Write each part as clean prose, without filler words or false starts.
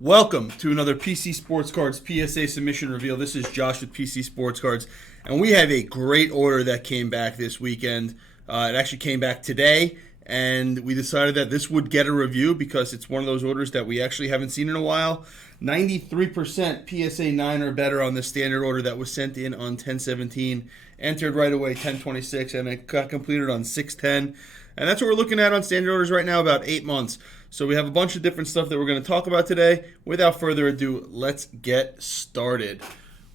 Welcome to another PC Sports Cards PSA Submission Reveal. This is Josh with PC Sports Cards, and we have a great order that came back this weekend. It actually came back today, and we decided that this would get a review because it's one of those orders that we actually haven't seen in a while. 93% PSA 9 or better on the standard order that was sent in on 10/17, entered right away 10/26, and it got completed on 6/10. And that's what we're looking at on standard orders right now, about 8 months. So we have a bunch of different stuff that we're going to talk about today. Without further ado, let's get started.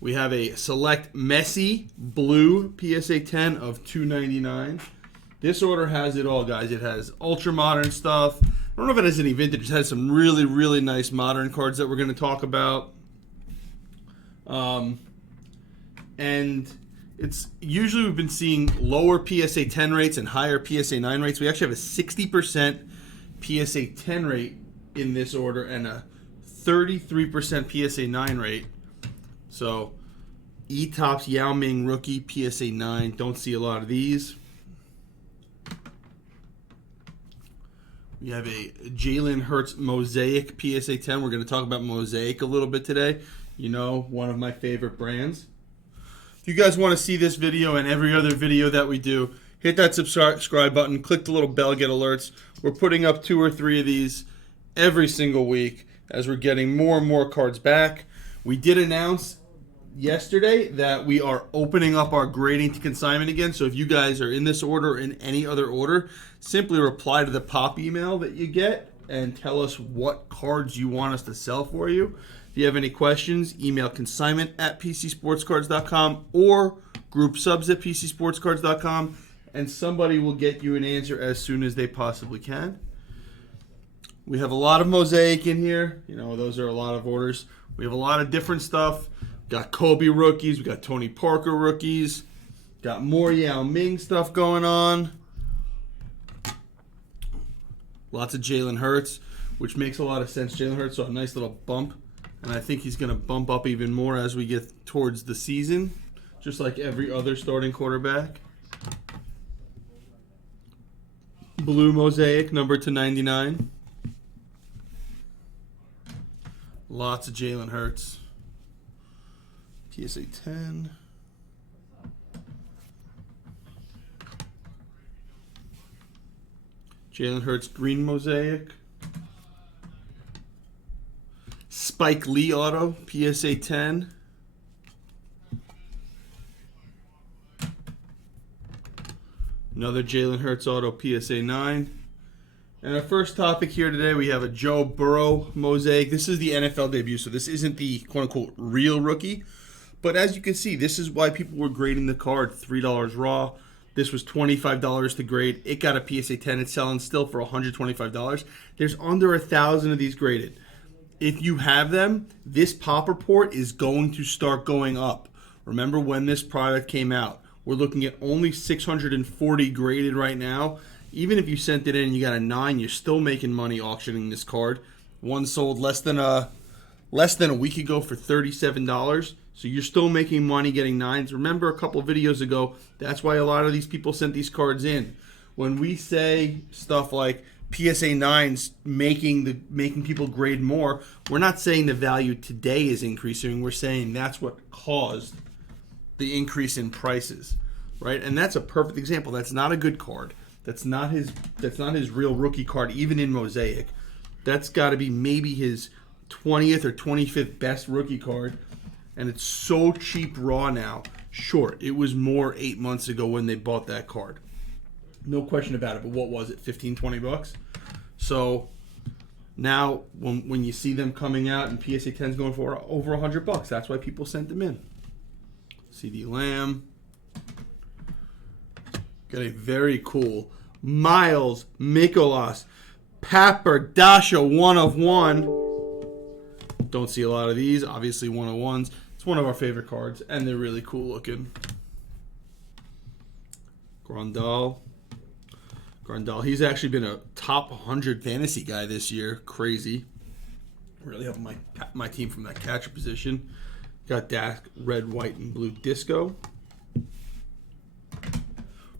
We have a select Messi blue PSA 10 of $2.99. This order has it all, guys. It has ultra modern stuff. I don't know if it has any vintage. It has some really, really nice modern cards that we're going to talk about. And it's usually we've been seeing lower PSA 10 rates and higher PSA 9 rates. We actually have a 60% PSA 10 rate in this order and a 33% PSA 9 rate. So E-Topps Yao Ming rookie PSA 9. Don't see a lot of these. We have a Jalen Hurts Mosaic PSA 10. We're going to talk about Mosaic a little bit today. You know, one of my favorite brands. If you guys want to see this video and every other video that we do, hit that subscribe button, click the little bell, get alerts. We're putting up 2 or 3 of these every single week as we're getting more and more cards back. We did announce yesterday that we are opening up our grading to consignment again. So if you guys are in this order or in any other order, simply reply to the pop email that you get and tell us what cards you want us to sell for you. If you have any questions, email consignment@pcsportscards.com or group subs at pcsportscards.com, and somebody will get you an answer as soon as they possibly can. We have a lot of Mosaic in here. You know, those are a lot of orders. We have a lot of different stuff. We got Kobe rookies. We got Tony Parker rookies. Got more Yao Ming stuff going on. Lots of Jalen Hurts, which makes a lot of sense. Jalen Hurts saw a nice little bump, and I think he's going to bump up even more as we get towards the season, just like every other starting quarterback. Blue Mosaic, number /99. Lots of Jalen Hurts. PSA 10. Jalen Hurts green Mosaic. Spike Lee auto, PSA 10. Another Jalen Hurts auto, PSA 9. And our first topic here today, we have a Joe Burrow Mosaic. This is the NFL debut, so this isn't the quote-unquote real rookie. But as you can see, this is why people were grading the card $3 raw. This was $25 to grade. It got a PSA 10. It's selling still for $125. There's under 1,000 of these graded. If you have them, this pop report is going to start going up. Remember when this product came out? We're looking at only 640 graded right now. Even if you sent it in and you got a 9, you're still making money auctioning this card. One sold less than a week ago for $37. So you're still making money getting 9s. Remember a couple videos ago, that's why a lot of these people sent these cards in. When we say stuff like PSA 9s making people grade more, we're not saying the value today is increasing. We're saying that's what caused the increase in prices, right? And that's a perfect example. That's not a good card. That's not his real rookie card, even in Mosaic. That's got to be maybe his 20th or 25th best rookie card. And it's so cheap raw now. Sure, it was more 8 months ago when they bought that card. No question about it. But what was it, $15, $20? So now when you see them coming out and PSA 10's going for over $100, that's why people sent them in. CD Lamb. Got a very cool Miles Mikolas Papadasha 1 of 1. Don't see a lot of these. Obviously 101s. It's one of our favorite cards, and they're really cool looking. Grandal. He's actually been a top 100 fantasy guy this year. Crazy. Really helping my team from that catcher position. Got Dak red, white, and blue disco.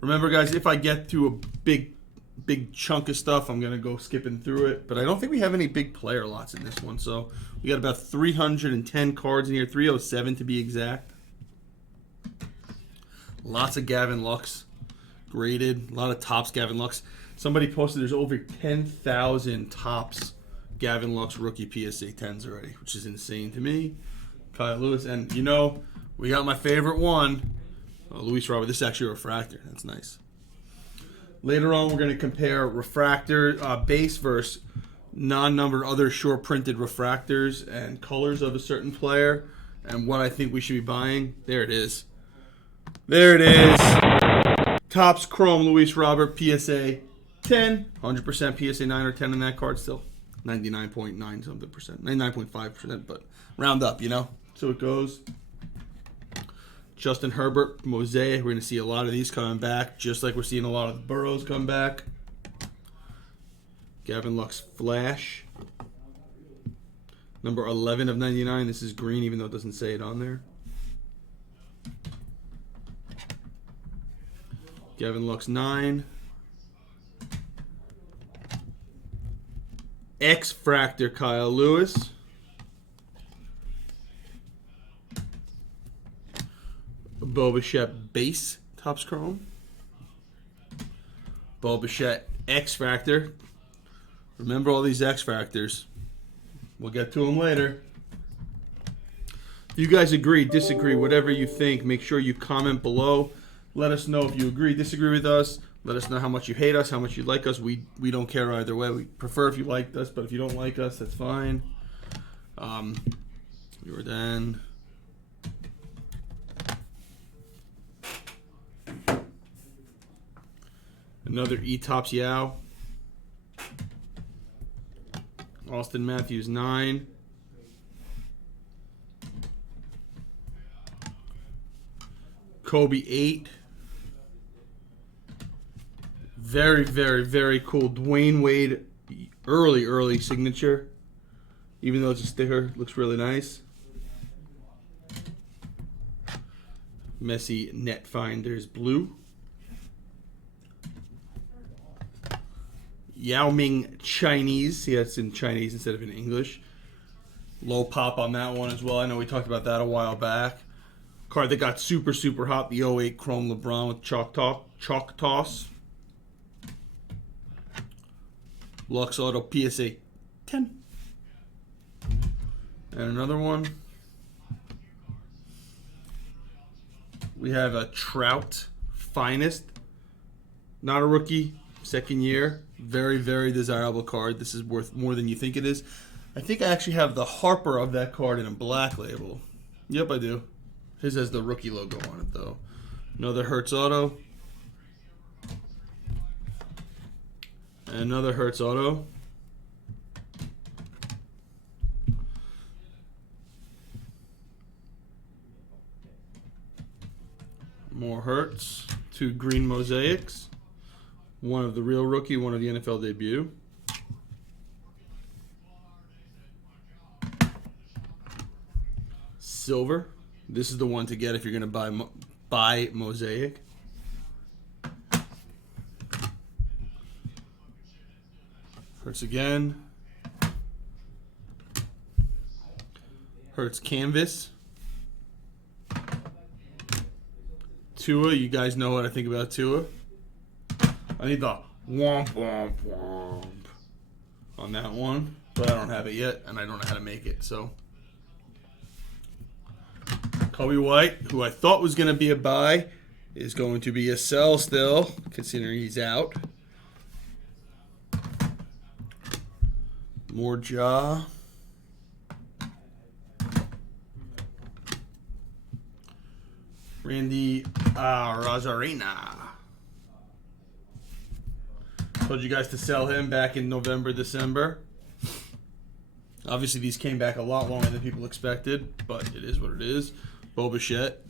Remember, guys, if I get to a big big chunk of stuff. I'm going to go skipping through it. But I don't think we have any big player lots in this one. So we got about 310 cards in here, 307 to be exact. Lots of Gavin Lux graded. A lot of Topps Gavin Lux. Somebody posted there's over 10,000 Topps Gavin Lux rookie PSA 10s already, which is insane to me. Kyle Lewis. And, you know, we got my favorite one. Luis Robert. This is actually a refractor. That's nice. Later on, we're going to compare refractor base versus non-numbered other short printed refractors and colors of a certain player and what I think we should be buying. There it is. There it is. Topps Chrome Luis Robert PSA 10. 100% PSA 9 or 10 in that card still. 99.9 something percent. 99.5%, but round up, you know? So it goes. Justin Herbert, Mosaic. We're going to see a lot of these coming back, just like we're seeing a lot of the Burrows come back. Gavin Lux Flash. Number 11 of 99. This is green, even though it doesn't say it on there. Gavin Lux 9. X-Fractor Kyle Lewis. Bo Bichette Base Topps Chrome. Bo Bichette X-Fractor. Remember all these X-Fractors. We'll get to them later. If you guys agree, disagree, whatever you think, make sure you comment below. Let us know if you agree, disagree with us. Let us know how much you hate us, how much you like us. We don't care either way. We prefer if you liked us, but if you don't like us, that's fine. Jordan. Another E-Tops Yao. Austin Matthews 9. Kobe 8. Very, very, very cool. Dwyane Wade early signature. Even though it's a sticker, looks really nice. Messi Net Finders Blue. Yao Ming Chinese. See, that's in Chinese instead of in English. Low pop on that one as well. I know we talked about that a while back. Card that got super, super hot. The 08 Chrome LeBron with Chalk Toss. Lux Auto PSA 10. And another one. We have a Trout Finest. Not a rookie. Second year. Very, very desirable card. This is worth more than you think it is. I think I actually have the Harper of that card in a black label. Yep, I do. His has the rookie logo on it, though. Another Hertz Auto. And another Hertz Auto. More Hertz. 2 green mosaics. One of the real rookie, one of the NFL debut. Silver. This is the one to get if you're going to buy Mosaic. Hertz again. Hertz Canvas. Tua. You guys know what I think about Tua. I need the womp womp womp on that one, but I don't have it yet, and I don't know how to make it, so. Kobe White, who I thought was going to be a buy, is going to be a sell still, considering he's out. More jaw. Randy Rosarena. Told you guys to sell him back in November, December. Obviously, these came back a lot longer than people expected, but it is what it is. Bo Bichette.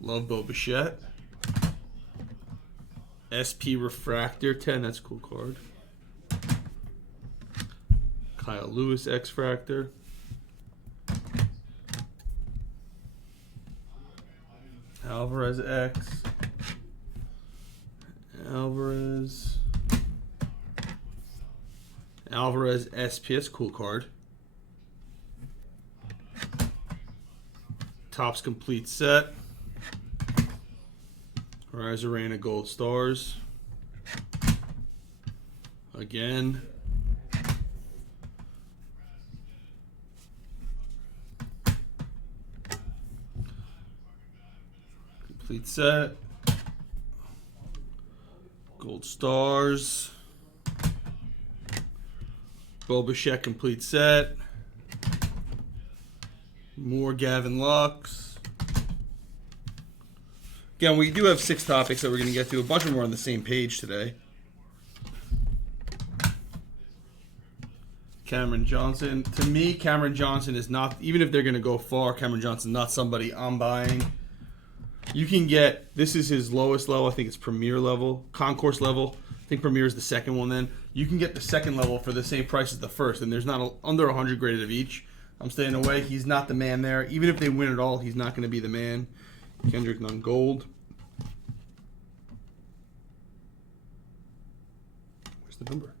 Love Bo Bichette. SP Refractor 10. That's a cool card. Kyle Lewis X-Fractor. Alvarez X. Alvarez. Alvarez SPS, cool card. Topps complete set. Rise Arena Gold Stars. Again. Complete set. Gold Stars. Bobachek complete set. More Gavin Lux. Again, we do have 6 topics that we're going to get to. A bunch of them are on the same page today. Cameron Johnson. To me, Cameron Johnson is not, even if they're going to go far, Cameron Johnson is not somebody I'm buying. You can get, this is his lowest level. I think it's Premier level, Concourse level. I think Premier is the second one then. You can get the second level for the same price as the first, and there's not under 100 graded of each. I'm staying away. He's not the man there. Even if they win it all, he's not going to be the man. Kendrick Nunn Gold. Where's the number?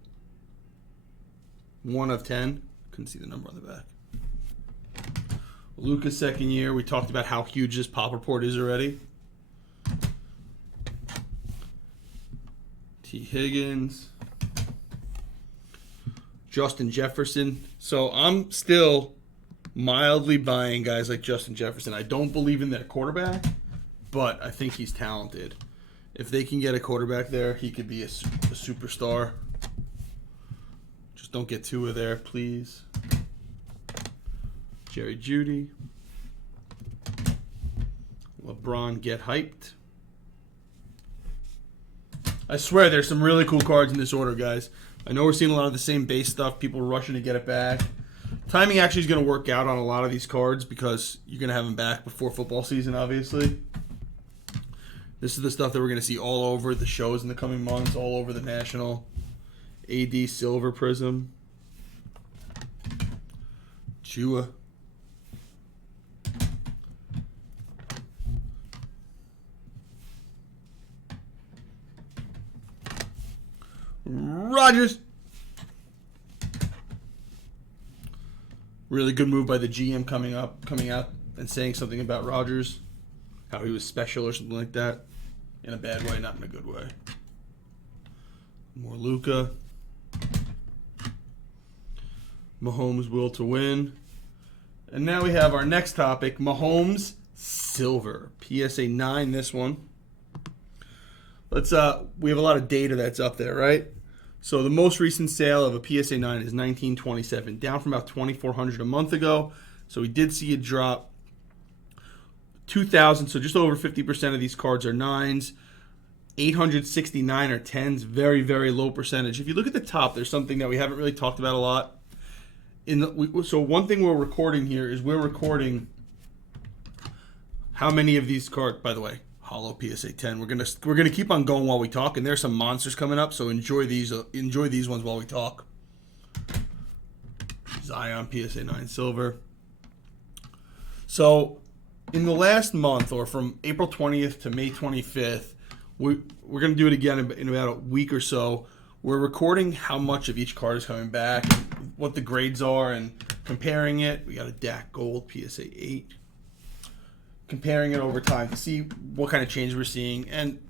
1 of 10. Couldn't see the number on the back. Luka's second year. We talked about how huge this pop report is already. T. Higgins. Justin Jefferson. So I'm still mildly buying guys like Justin Jefferson. I don't believe in their quarterback, but I think he's talented. If they can get a quarterback there, he could be a superstar. Just don't get Tua there, please. Jerry Jeudy. LeBron, get hyped. I swear there's some really cool cards in this order, guys. I know we're seeing a lot of the same base stuff. People rushing to get it back. Timing actually is going to work out on a lot of these cards because you're going to have them back before football season, obviously. This is the stuff that we're going to see all over the shows in the coming months, all over the National. AD Silver Prism. Chua. Rodgers. Really good move by the GM coming out and saying something about Rodgers, how he was special or something like that. In a bad way, not in a good way. More Luka. Mahomes will to win. And now we have our next topic, Mahomes Silver. PSA 9, this one. We have a lot of data that's up there, right? So the most recent sale of a PSA 9 is 1927, down from about 2,400 a month ago. So we did see it drop 2,000, so just over 50% of these cards are 9s. 869 are 10s, very, very low percentage. If you look at the top, there's something that we haven't really talked about a lot. So one thing we're recording here is we're recording how many of these cards, by the way, Hollow PSA 10. We're gonna keep on going while we talk, and there's some monsters coming up. So enjoy these ones while we talk. Zion PSA 9 Silver. So in the last month, or from April 20th to May 25th, we're gonna do it again in about a week or so. We're recording how much of each card is coming back, what the grades are, and comparing it. We got a Dak Gold PSA 8. Comparing it over time to see what kind of change we're seeing. And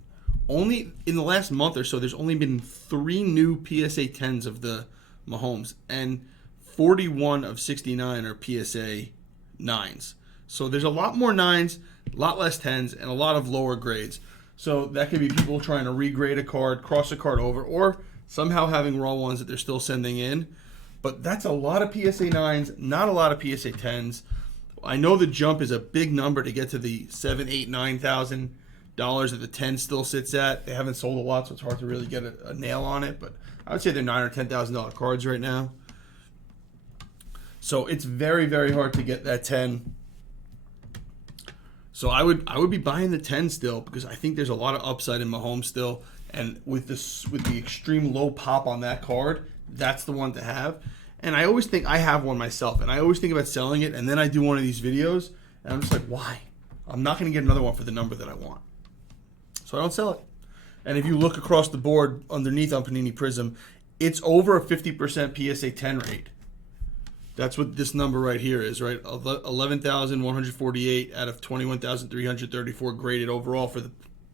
only in the last month or so, there's only been 3 new PSA 10s of the Mahomes, and 41 of 69 are PSA 9s. So there's a lot more 9s, a lot less 10s, and a lot of lower grades. So that could be people trying to regrade a card, cross a card over, or somehow having raw ones that they're still sending in. But that's a lot of PSA 9s, not a lot of PSA 10s. I know the jump is a big number to get to the $7,000, $8,000, $9,000 that the 10 still sits at. They haven't sold a lot, so it's hard to really get a nail on it. But I would say they're $9,000 or $10,000 cards right now. So it's very, very hard to get that 10. So I would be buying the 10 still, because I think there's a lot of upside in Mahomes still. And with the extreme low pop on that card, that's the one to have. And I always think I have one myself, and I always think about selling it, and then I do one of these videos, and I'm just like, why? I'm not going to get another one for the number that I want. So I don't sell it. And if you look across the board underneath on Panini Prism, It's over a 50% PSA 10 rate. That's what this number right here is, right? 11,148 out of 21,334 graded overall for the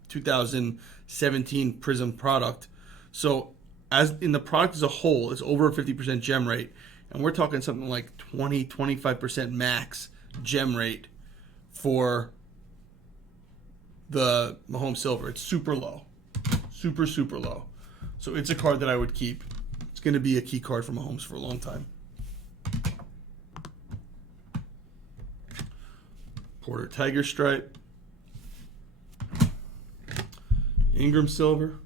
2017 Prism product. So as in the product as a whole, it's over a 50% gem rate. And we're talking something like 25% max gem rate for the Mahomes Silver. It's super low. Super, super low. So it's a card that I would keep. It's going to be a key card for Mahomes for a long time. Porter Tiger Stripe. Ingram Silver.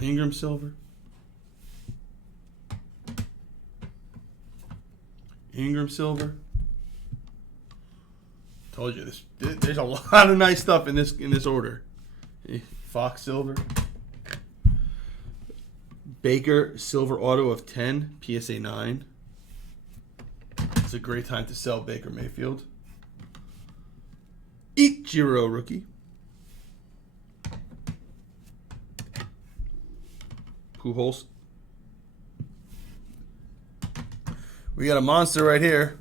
Ingram Silver. Ingram Silver. Told you this. There's a lot of nice stuff in this order. Fox Silver. Baker Silver Auto of 10, PSA 9. It's a great time to sell Baker Mayfield. Ichiro rookie. Pujols. We got a monster right here.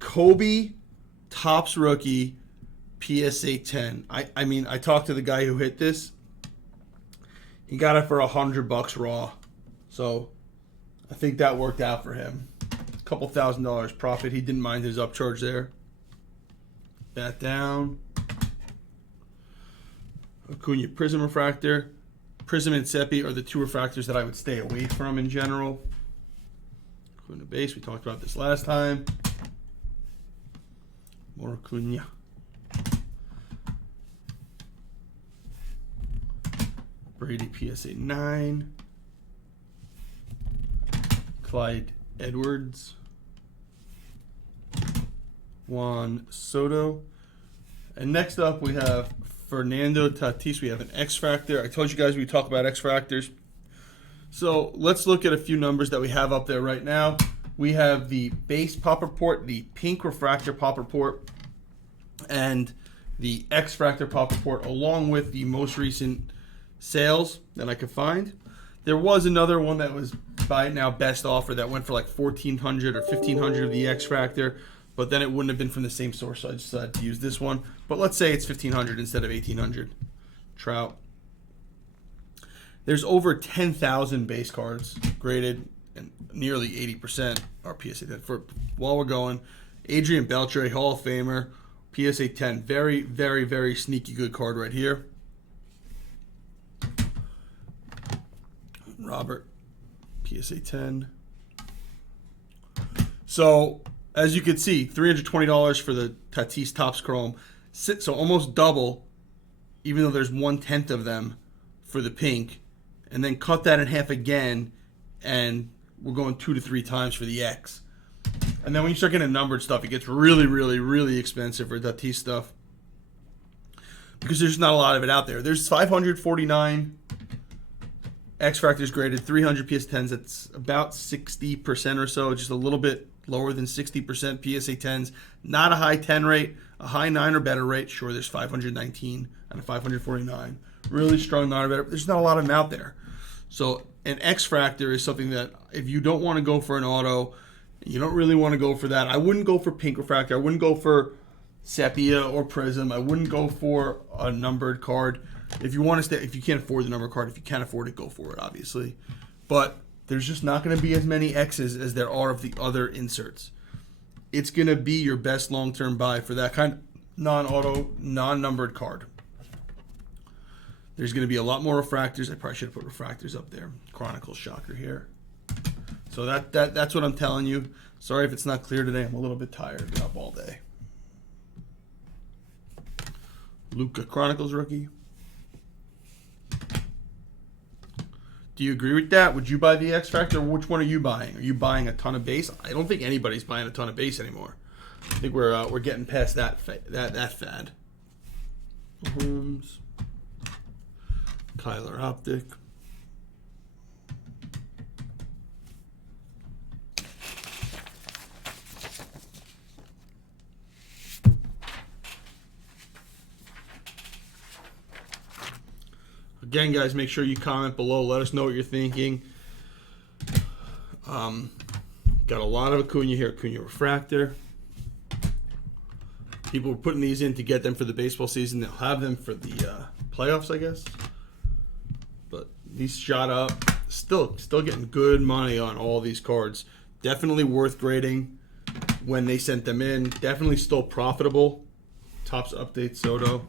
Kobe Topps rookie PSA 10. I mean, I talked to the guy who hit this. He got it for $100 raw. So I think that worked out for him. A couple $1,000 profit. He didn't mind his upcharge there. Bat down. Acuna Prism Refractor. Prism and Seppi are the two refractors that I would stay away from in general. Acuna base. We talked about this last time. More Acuna. Brady PSA 9. Clyde Edwards. Juan Soto. And next up we have Fernando Tatis. We have an X Factor. I told you guys we talk about X Factors. So let's look at a few numbers that we have up there right now. We have the base pop report, the pink refractor pop report, and the X Factor pop report, along with the most recent sales that I could find. There was another one that was buy it now best offer that went for like $1,400 or $1,500 of the X Factor, but then it wouldn't have been from the same source, so I decided to use this one. But let's say it's $1,500 instead of $1,800. Trout. There's over 10,000 base cards graded, and nearly 80% are PSA 10. While we're going, Adrian Beltre, Hall of Famer, PSA 10. Very, very, very sneaky good card right here. Robert, PSA 10. So, as you can see, $320 for the Tatis Topps Chrome. So almost double, even though there's 1/10 of them for the pink. And then cut that in half again, and we're going 2 to 3 times for the X. And then when you start getting numbered stuff, it gets really, really, really expensive for Tatis stuff, because there's not a lot of it out there. There's 549 X Factors graded, 300 PS 10s. That's about 60% or so, just a little bit lower than 60% PSA 10s. Not a high 10 rate, a high 9 or better rate. Sure, there's 519 and a 549. Really strong 9 or better. There's not a lot of them out there. So an X Factor is something that if you don't want to go for an auto, you don't really want to go for that. I wouldn't go for pink refractor. I wouldn't go for sepia or prism. I wouldn't go for a numbered card. If you want to stay, if you can't afford the numbered card, if you can't afford it, go for it, obviously. But there's just not going to be as many X's as there are of the other inserts. It's going to be your best long-term buy for that kind of non-auto, non-numbered card. There's going to be a lot more refractors. I probably should have put refractors up there. Chronicles shocker here. So that's what I'm telling you. Sorry if it's not clear today. I'm a little bit tired. Been up all day. Luca Chronicles rookie. Do you agree with that? Would you buy the X Factor? Which one are you buying? Are you buying a ton of base? I don't think anybody's buying a ton of base anymore. I think we're getting past that fad. Mahomes. Kyler Optic. Again, guys, make sure you comment below. Let us know what you're thinking. Got a lot of Acuna here. Acuna Refractor. People were putting these in to get them for the baseball season. They'll have them for the playoffs, I guess. But these shot up. Still getting good money on all these cards. Definitely worth grading when they sent them in. Definitely still profitable. Topps Update Soto.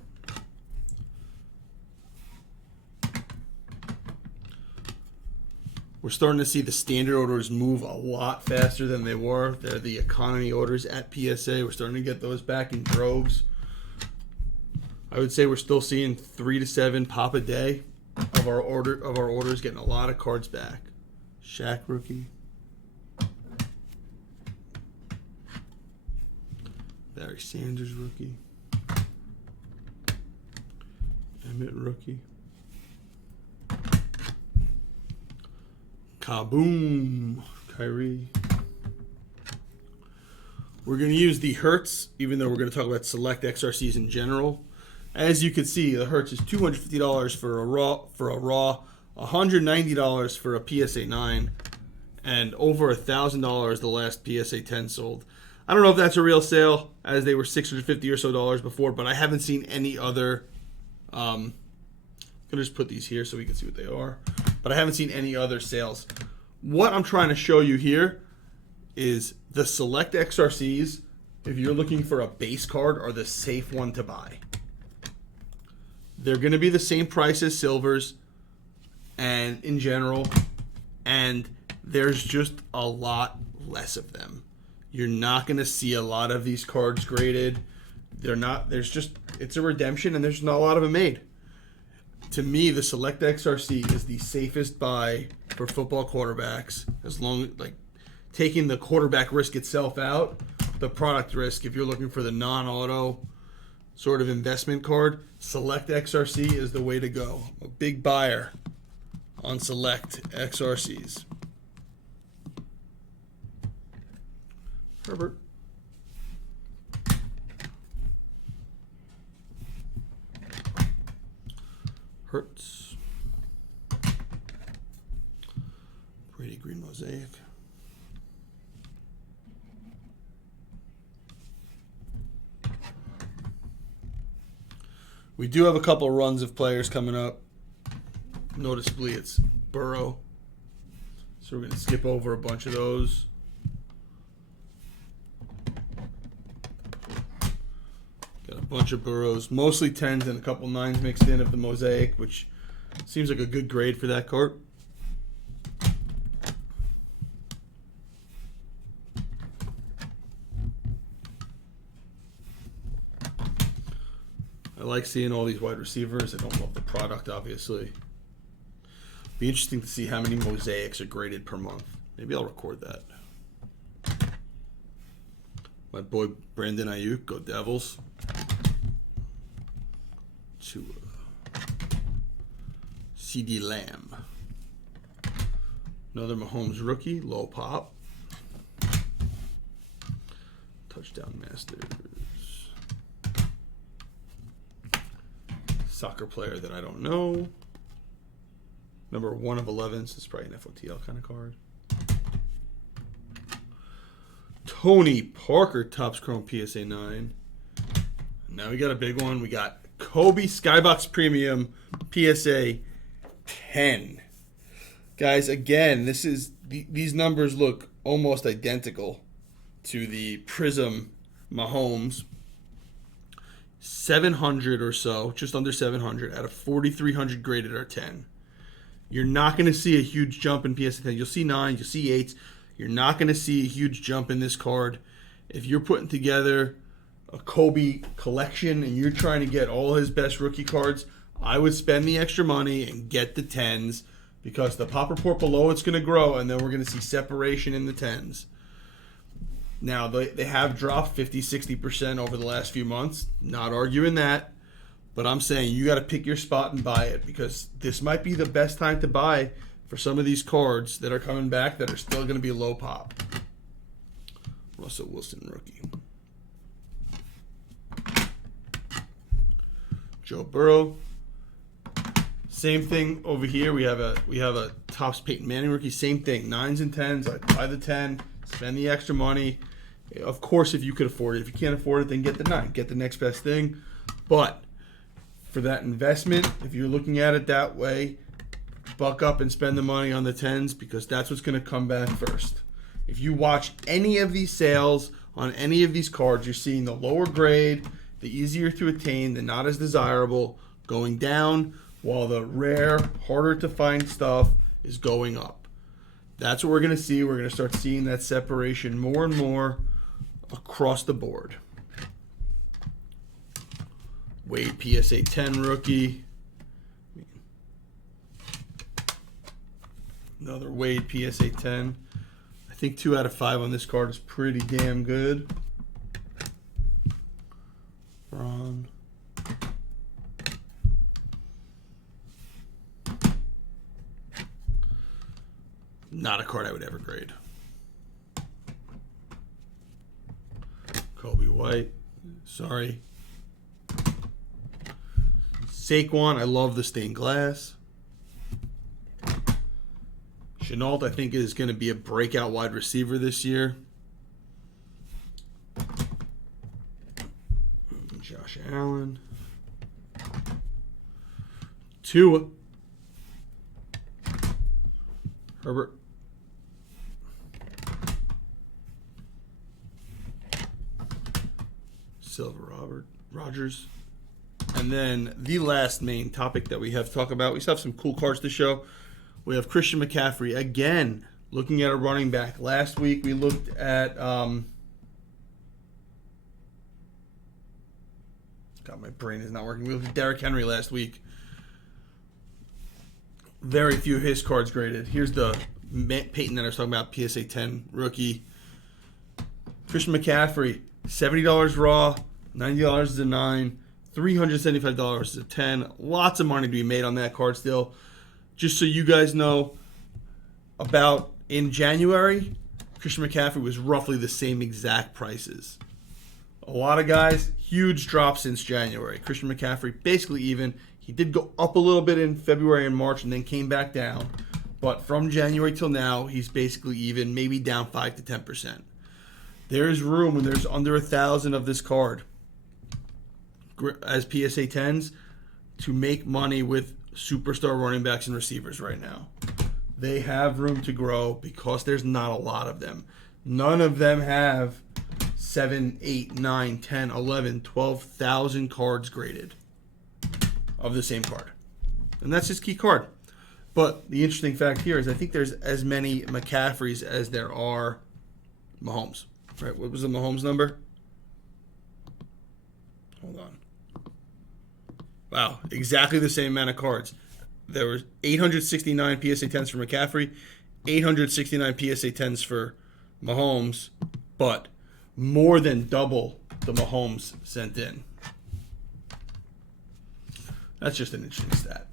We're starting to see the standard orders move a lot faster than they were. They're the economy orders at PSA. We're starting to get those back in droves. I would say we're still seeing 3 to 7 pop a day of our orders, getting a lot of cards back. Shaq rookie. Barry Sanders rookie. Emmett rookie. Kaboom, Kyrie. We're going to use the Hertz, even though we're going to talk about select XRCs in general. As you can see, the Hertz is $250 for a raw, $190 for a PSA 9, and over $1,000 the last PSA 10 sold. I don't know if that's a real sale, as they were $650 or so before, but I haven't seen any other. I'm going to just put these here so we can see what they are. But I haven't seen any other sales. What I'm trying to show you here is the select XRCs, if you're looking for a base card, are the safe one to buy. They're going to be the same price as silvers and in general, and there's just a lot less of them. You're not going to see a lot of these cards graded. It's a redemption, and there's not a lot of them made. To me, the Select XRC is the safest buy for football quarterbacks, as long as, taking the quarterback risk itself out, the product risk, if you're looking for the non-auto sort of investment card, Select XRC is the way to go. I'm a big buyer on Select XRCs. Herbert. Hertz. Brady Green Mosaic. We do have a couple of runs of players coming up. Noticeably, it's Burrow. So we're going to skip over a bunch of those. Got a bunch of Burrows, mostly 10s and a couple 9s mixed in of the Mosaic, which seems like a good grade for that card. I like seeing all these wide receivers. I don't love the product, obviously. Be interesting to see how many Mosaics are graded per month. Maybe I'll record that. My boy Brandon Ayuk, go Devils. To CD Lamb. Another Mahomes rookie, low pop. Touchdown Masters. Soccer player that I don't know. Number 1 of 11, so it's probably an FOTL kind of card. Tony Parker, Topps Chrome PSA 9. Now we got a big one. We got Kobe Skybox Premium PSA 10. Guys, again, these numbers look almost identical to the Prism Mahomes. 700 or so, just under 700 out of 4,300 graded are 10. You're not going to see a huge jump in PSA 10. You'll see 9s, you'll see 8s. You're not going to see a huge jump in this card. If you're putting together a Kobe collection and you're trying to get all his best rookie cards, I would spend the extra money and get the 10s, because the pop report below it's going to grow, and then we're going to see separation in the 10s. Now, they have dropped 50-60% over the last few months. Not arguing that. But I'm saying you got to pick your spot and buy it, because this might be the best time to buy for some of these cards that are coming back that are still going to be low pop. Russell Wilson rookie. Joe Burrow. Same thing over here. We have a Topps Peyton Manning rookie. Same thing. 9s and 10s. I buy the 10. Spend the extra money. Of course, if you could afford it. If you can't afford it, then get the 9. Get the next best thing. But for that investment, if you're looking at it that way, buck up and spend the money on the 10s because that's what's going to come back first. If you watch any of these sales on any of these cards, you're seeing the lower grade, the easier to attain, the not as desirable, going down, while the rare, harder to find stuff is going up. That's what we're going to see. We're going to start seeing that separation more and more across the board. Wade PSA 10 rookie. Another Wade PSA 10. I think 2 out of 5 on this card is pretty damn good. Ron. Not a card I would ever grade. Kobe White. Sorry. Saquon. I love the stained glass. Chenault, I think, is going to be a breakout wide receiver this year. Josh Allen. Tua. Herbert. Silver Rogers. And then the last main topic that we have to talk about, we still have some cool cards to show. We have Christian McCaffrey, again, looking at a running back. Last week we looked at, God, my brain is not working. We looked at Derrick Henry last week. Very few of his cards graded. Here's the Peyton that I was talking about, PSA 10 rookie. Christian McCaffrey, $70 raw, $90 is a 9, $375 is a 10. Lots of money to be made on that card still. Just so you guys know, about in January, Christian McCaffrey was roughly the same exact prices. A lot of guys, huge drop since January. Christian McCaffrey basically even. He did go up a little bit in February and March and then came back down. But from January till now, he's basically even, maybe down 5 to 10%. There's room when there's under 1,000 of this card as PSA 10s to make money with superstar running backs and receivers right now. They have room to grow because there's not a lot of them. None of them have 7, 8, 9, 10, 11, 12,000 cards graded of the same card. And that's his key card. But the interesting fact here is I think there's as many McCaffreys as there are Mahomes. Right? What was the Mahomes number? Hold on. Wow, exactly the same amount of cards. There were 869 PSA 10s for McCaffrey, 869 PSA 10s for Mahomes, but more than double the Mahomes sent in. That's just an interesting stat.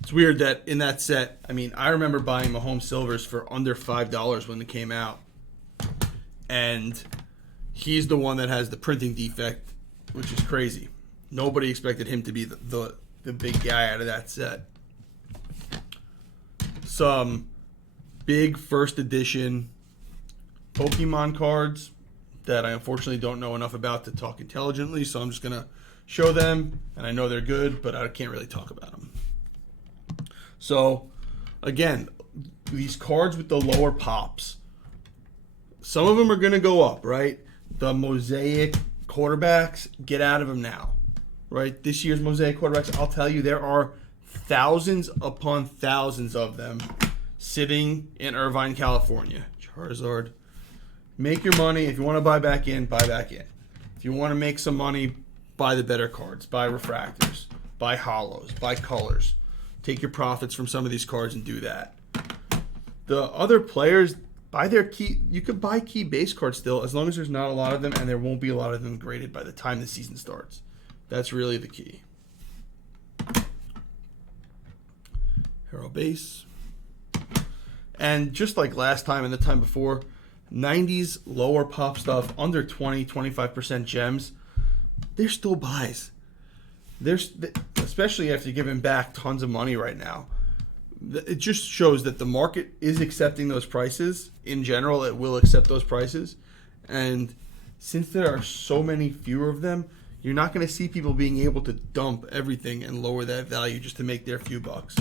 It's weird that in that set, I mean, I remember buying Mahomes Silvers for under $5 when they came out. And he's the one that has the printing defect, which is crazy. Nobody expected him to be the big guy out of that set. Some big first edition Pokemon cards that I unfortunately don't know enough about to talk intelligently, so I'm just going to show them, and I know they're good, but I can't really talk about them. So, again, these cards with the lower pops, some of them are going to go up, right? The Mosaic quarterbacks, get out of them now, right? This year's Mosaic quarterbacks, I'll tell you, there are thousands upon thousands of them sitting in Irvine, California. Charizard. Make your money. If you want to buy back in, buy back in. If you want to make some money, buy the better cards. Buy refractors. Buy hollows. Buy colors. Take your profits from some of these cards and do that. The other players, buy their key. You could buy key base cards still, as long as there's not a lot of them, and there won't be a lot of them graded by the time the season starts. That's really the key. Hero base. And just like last time and the time before, 90s lower pop stuff, under 20, 25% gems, they're still buys. Especially especially after giving back tons of money right now. It just shows that the market is accepting those prices. In general, it will accept those prices. And since there are so many fewer of them, you're not going to see people being able to dump everything and lower that value just to make their few bucks.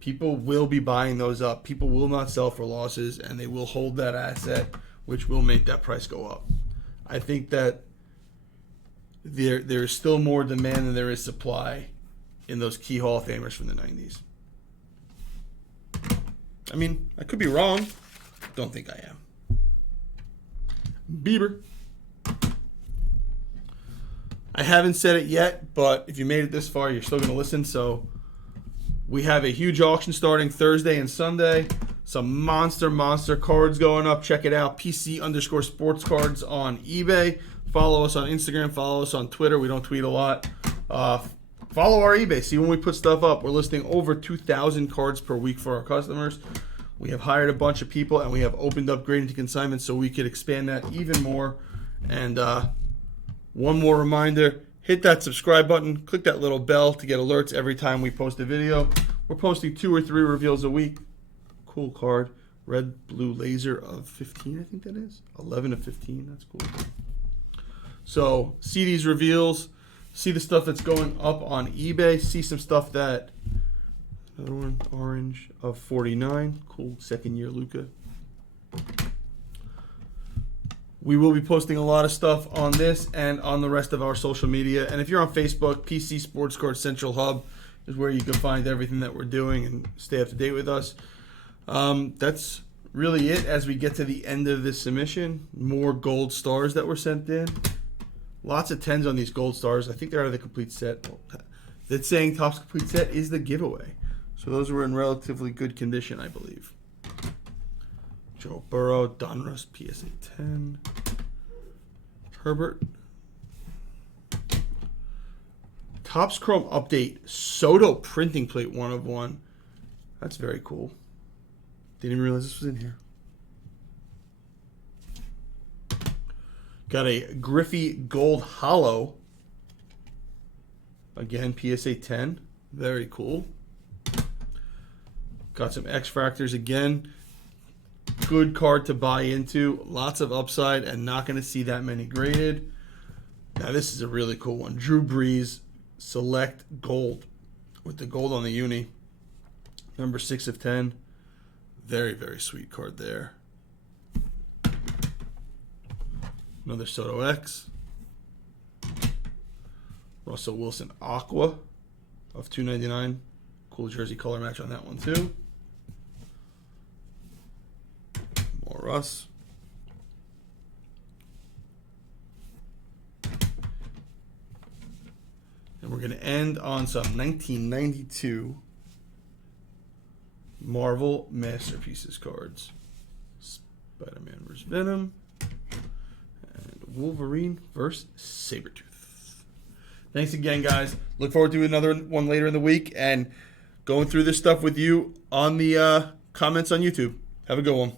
People will be buying those up. People will not sell for losses, and they will hold that asset, which will make that price go up. I think that there is still more demand than there is supply in those key Hall of Famers from the 90s. I mean, I could be wrong. Don't think I am. Bieber. I haven't said it yet, but if you made it this far, you're still going to listen. So we have a huge auction starting Thursday and Sunday. Some monster cards going up. Check it out. PC_sports cards on eBay. Follow us on Instagram. Follow us on Twitter. We don't tweet a lot. Follow our eBay. See when we put stuff up. We're listing over 2,000 cards per week for our customers. We have hired a bunch of people, and we have opened up grading to consignment so we could expand that even more. And one more reminder, hit that subscribe button. Click that little bell to get alerts every time we post a video. We're posting 2 or 3 reveals a week. Cool card. Red, blue laser of 15, I think that is. 11 of 15. That's cool. So see these reveals. See the stuff that's going up on eBay. See some stuff that... Another one, orange of 49. Cool, second-year Luka. We will be posting a lot of stuff on this and on the rest of our social media. And if you're on Facebook, PC Sports Card Central Hub is where you can find everything that we're doing and stay up to date with us. That's really it as we get to the end of this submission. More gold stars that were sent in. Lots of 10s on these gold stars. I think they're out of the complete set. That's saying Topps complete set is the giveaway. So those were in relatively good condition, I believe. Joe Burrow, Donruss, PSA 10. Herbert. Topps Chrome Update, Soto printing plate 1 of 1. That's very cool. Didn't even realize this was in here. Got a Griffey Gold Hollow. Again, PSA 10. Very cool. Got some X-Fractors again. Good card to buy into. Lots of upside and not going to see that many graded. Now this is a really cool one. Drew Brees Select Gold with the gold on the uni. Number 6 of 10. Very, very sweet card there. Another Soto X. Russell Wilson Aqua of $2.99. Cool jersey color match on that one too. More Russ. And we're going to end on some 1992 Marvel Masterpieces cards. Spider-Man vs. Venom. And Wolverine vs. Sabretooth. Thanks again, guys. Look forward to another one later in the week and going through this stuff with you on the comments on YouTube. Have a good one.